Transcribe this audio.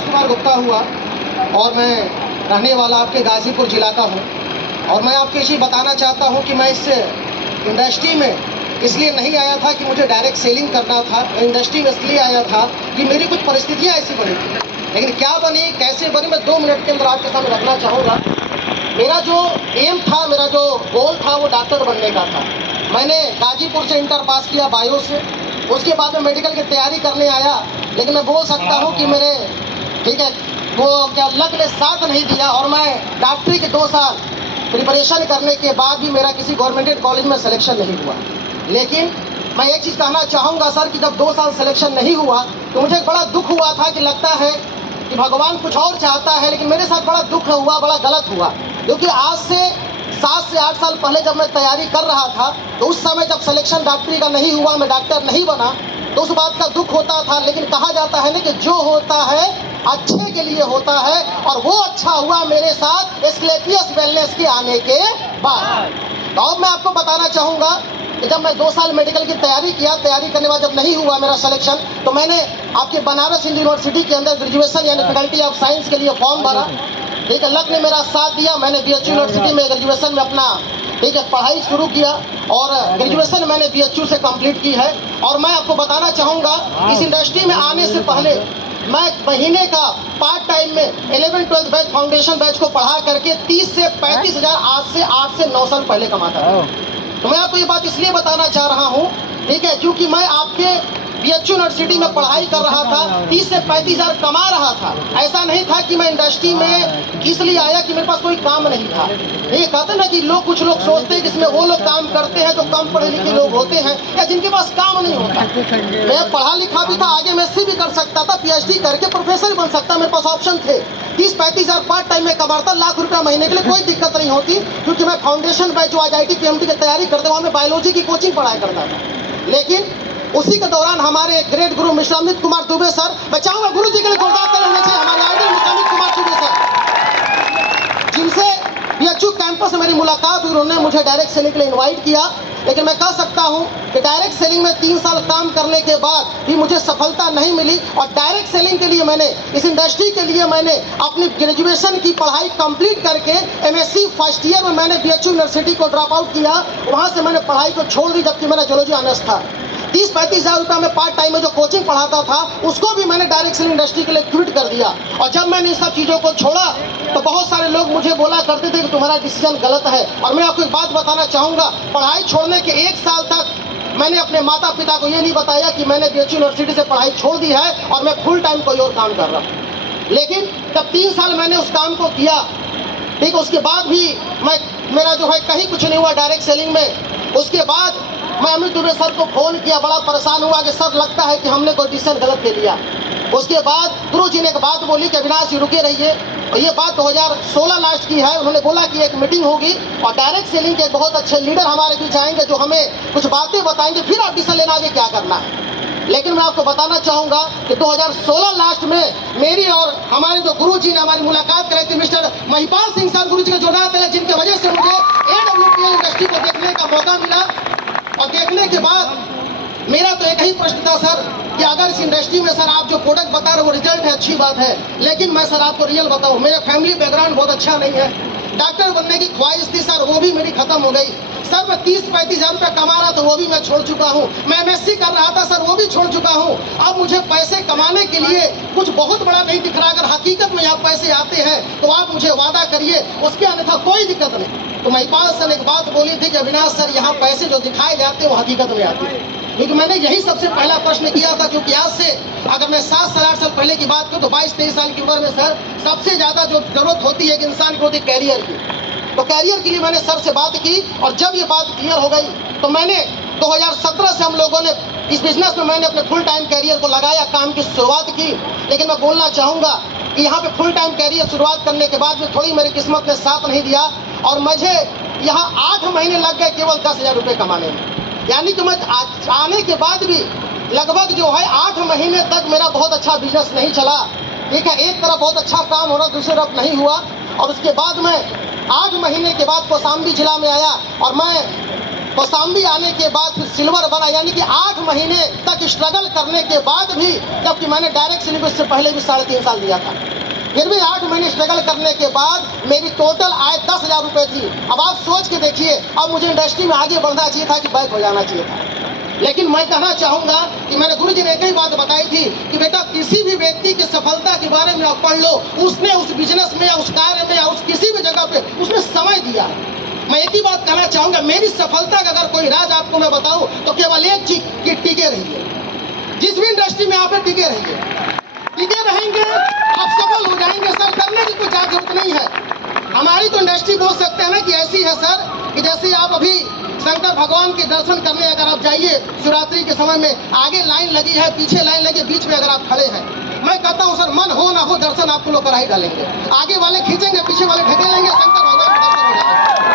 विकास कुमार गुप्ता हुआ और मैं रहने वाला आपके गाजीपुर जिला का हूँ। और मैं आपको ये बताना चाहता हूँ कि मैं इस इंडस्ट्री में इसलिए नहीं आया था कि मुझे डायरेक्ट सेलिंग करना था। मैं इंडस्ट्री में इसलिए आया था कि मेरी कुछ परिस्थितियाँ ऐसी बनी थी, लेकिन क्या बनी, कैसे बनी, मैं 2 मिनट के अंदर आपके सामने रखना चाहूँगा। मेरा जो एम था, मेरा जो गोल था, वो डॉक्टर बनने का था। मैंने गाजीपुर से इंटर पास किया बायो से, उसके बाद में मेडिकल की तैयारी करने आया, लेकिन मैं बोल सकता हूँ कि मेरे वो क्या लक ने साथ नहीं दिया और मैं डॉक्टरी के 2 साल प्रिपरेशन करने के बाद भी मेरा किसी गवर्नमेंट कॉलेज में सिलेक्शन नहीं हुआ। लेकिन मैं एक चीज़ कहना चाहूँगा सर कि जब 2 साल सिलेक्शन नहीं हुआ तो मुझे बड़ा दुख हुआ था कि लगता है कि भगवान कुछ और चाहता है, लेकिन मेरे साथ बड़ा दुख हुआ, बड़ा गलत हुआ। क्योंकि आज से 7 से 8 साल पहले जब मैं तैयारी कर रहा था तो उस समय जब सिलेक्शन डॉक्टरी का नहीं हुआ, मैं डॉक्टर नहीं बना, तो उस बात का दुख होता था। लेकिन कहा जाता है ना कि जो होता है अच्छे के लिए होता है, और वो अच्छा हुआ मेरे साथ एस्क्लेपियस वेलनेस के आने के बाद। तो अब मैं आपको बताना चाहूँगा कि जब मैं 2 साल मेडिकल की तैयारी किया, तैयारी करने के बाद जब नहीं हुआ मेरा सिलेक्शन, तो मैंने आपके बनारस हिंदू यूनिवर्सिटी के अंदर ग्रेजुएशन यानी फैकल्टी ऑफ साइंस के लिए फॉर्म भरा। ठीक है, लक ने मेरा साथ दिया। मैंने BHU यूनिवर्सिटी में ग्रेजुएशन में अपना पढ़ाई शुरू किया और ग्रेजुएशन मैंने BHU से कंप्लीट की है। और मैं आपको बताना चाहूँगा, इस इंडस्ट्री में आने से पहले मैं महीने का पार्ट टाइम में 11-12 बैच फाउंडेशन बैच को पढ़ा करके 30 से 35 हज़ार आज से 8 से 9 साल पहले कमाता था। तो मैं आपको ये बात इसलिए बताना चाह रहा हूँ, ठीक है, क्योंकि मैं आपके BHU यूनिवर्सिटी में पढ़ाई कर रहा था, 30 से 35 हज़ार कमा रहा था। ऐसा नहीं था कि मैं इंडस्ट्री में इसलिए आया कि मेरे पास कोई काम नहीं था। ये कहते ना कि कुछ लोग सोचते हैं कि इसमें वो लोग काम करते हैं जो कम पढ़े लिखे लोग होते हैं या जिनके पास काम नहीं होता। मैं पढ़ा लिखा भी था, आगे मैं MSc भी कर सकता था, PhD करके प्रोफेसर बन सकता, मेरे पास ऑप्शन थे। 30-35 हज़ार पार्ट टाइम में कमाता, लाख रुपया महीने के लिए कोई दिक्कत नहीं होती, क्योंकि मैं फाउंडेशन बैच जो आज IIT PMT की तैयारी करते वहाँ मैं बायोलॉजी की कोचिंग पढ़ाया करता था। लेकिन उसी के दौरान हमारे ग्रेट गुरु मिस्टर अमित कुमार दुबे सर, मैं चाहूंगा गुरु जी के लिए जोरदार ताली होनी चाहिए, हमारे idol mister Amit Kumar Dubey sir, जिनसे BHU कैंपस में मेरी मुलाकात हुई। उन्होंने मुझे डायरेक्ट सेलिंग के लिए इनवाइट किया। लेकिन मैं कह सकता हूं कि डायरेक्ट सेलिंग में 3 साल काम करने के बाद भी मुझे सफलता नहीं मिली, और डायरेक्ट सेलिंग के लिए मैंने, इस इंडस्ट्री के लिए मैंने अपनी ग्रेजुएशन की पढ़ाई कंप्लीट करके MSc फर्स्ट ईयर में मैंने BHU यूनिवर्सिटी को ड्रॉप आउट किया। वहां से मैंने पढ़ाई को छोड़ दी, जबकि मेरा जूलॉजी ऑनर्स था। 30-35 हज़ार रुपया में पार्ट टाइम में जो कोचिंग पढ़ाता था उसको भी मैंने डायरेक्ट सेलिंग इंडस्ट्री के लिए क्विट कर दिया। और जब मैंने इन सब चीज़ों को छोड़ा तो बहुत सारे लोग मुझे बोला करते थे कि तुम्हारा डिसीजन गलत है। और मैं आपको एक बात बताना चाहूँगा, पढ़ाई छोड़ने के 1 साल तक मैंने अपने माता पिता को ये नहीं बताया कि मैंने BHU यूनिवर्सिटी से पढ़ाई छोड़ दी है और मैं फुल टाइम कोई और काम कर रहा हूँ। लेकिन जब 3 साल मैंने उस काम को किया, ठीक, उसके बाद भी मेरा जो है कहीं कुछ नहीं हुआ डायरेक्ट सेलिंग में। उसके बाद मैं अमित दुबे सर को फोन किया, बड़ा परेशान हुआ कि सर लगता है कि हमने कोई डिसीजन गलत ले लिया। उसके बाद गुरु जी ने एक बात बोली कि अविनाश जी रुके रहिए, और ये बात 2016 लास्ट की है। उन्होंने बोला कि एक मीटिंग होगी और डायरेक्ट सेलिंग के बहुत अच्छे लीडर हमारे बीच आएंगे जो हमें कुछ बातें बताएंगे, फिर आप डिसीजन लेना आगे क्या करना है। लेकिन मैं आपको बताना चाहूंगा कि 2016 लास्ट में मेरी और हमारे जो गुरु जी ने हमारी मुलाकात कराई थी, मिस्टर महिपाल सिंह सर, गुरु जी का जोरदार ताली, जिनकी वजह से मुझे AWPL इंडस्ट्री को देखने का मौका मिला। और देखने के बाद मेरा तो एक ही प्रश्न था सर कि अगर इस इंडस्ट्री में सर आप जो प्रोडक्ट बता रहे हो वो रिजल्ट है, अच्छी बात है, लेकिन मैं सर आपको रियल बताऊं, मेरे फैमिली बैकग्राउंड बहुत अच्छा नहीं है। डॉक्टर बनने की ख्वाहिश थी सर, वो भी मेरी खत्म हो गई सर। मैं 30-35 हज़ार रुपया कमा रहा था, वो भी मैं छोड़ चुका हूँ। मैं MSc कर रहा था सर, वो भी छोड़ चुका हूँ। अब मुझे पैसे कमाने के लिए कुछ बहुत बड़ा नहीं दिख रहा। अगर हकीकत में यहाँ पैसे आते हैं तो आप मुझे वादा करिए, उसके अन्यथा कोई दिक्कत नहीं। तो महिपाल सर ने एक बात बोली थी कि अविनाश सर, यहाँ पैसे जो दिखाए जाते हैं वो हकीकत में आते हैं। क्योंकि मैंने यही सबसे पहला प्रश्न किया था, क्योंकि आज से अगर मैं 7 साल 8 साल पहले की बात करूँ तो 22-23 साल की उम्र में सर सबसे ज्यादा जो जरूरत होती है एक इंसान की, होती है कैरियर की। तो कैरियर के लिए मैंने सर से बात की, और जब ये बात क्लियर हो गई तो मैंने 2017 से हम लोगों ने इस बिजनेस में मैंने अपने फुल टाइम कैरियर को लगाया, काम की शुरुआत की। लेकिन मैं बोलना चाहूँगा कि यहाँ पे फुल टाइम कैरियर शुरुआत करने के बाद भी थोड़ी मेरी किस्मत ने साथ नहीं दिया, और मुझे यहाँ 8 महीने लग गए केवल 10,000 रुपये कमाने में। यानी कि मैं आने के बाद भी लगभग जो है 8 महीने तक मेरा बहुत अच्छा बिजनेस नहीं चला। ठीक है, एक तरफ बहुत अच्छा काम हो रहा, दूसरी तरफ नहीं हुआ। और उसके बाद मैं 8 महीने के बाद कौशाम्बी जिला में आया, और मैं कौशाम्बी आने के बाद फिर सिल्वर बना, यानी कि 8 महीने तक स्ट्रगल करने के बाद भी, जबकि मैंने डायरेक्ट सेलिंग इससे पहले भी 3.5 साल दिया था, फिर भी 8 महीने स्ट्रगल करने के बाद मेरी टोटल आय 10,000 रुपये थी। अब आप सोच के देखिए, अब मुझे इंडस्ट्री में आगे बढ़ना चाहिए था कि बैक हो जाना चाहिए था। लेकिन मैं कहना चाहूंगा कि मैंने गुरु जी ने एक ही बात बताई थी कि बेटा, किसी भी व्यक्ति की सफलता के बारे में आप पढ़ लो, उसने उस बिजनेस में या उस कार्य में या उस किसी भी जगह पे उसने समय दिया। मैं एक ही बात कहना चाहूंगा, मेरी सफलता का अगर कोई राज आपको मैं बताऊं तो केवल एक चीज कि टिके रहिए। जिस भी इंडस्ट्री में आप टिके रहिए, टिके रहेंगे आप सफल हो जाएंगे सर। करने की कोई जरूरत नहीं है। हमारी तो इंडस्ट्री बोल सकते हैं ना कि ऐसी है सर कि जैसे आप अभी शंकर भगवान के दर्शन करने अगर आप जाइए शिवरात्रि के समय में, आगे लाइन लगी है, पीछे लाइन लगी, बीच में अगर आप खड़े हैं, मैं कहता हूं सर, मन हो ना हो दर्शन आपको लोग करा ही डालेंगे। आगे वाले खींचेंगे, पीछे वाले ढकेलेंगे, शंकर भगवान के दर्शन हो जाएंगे।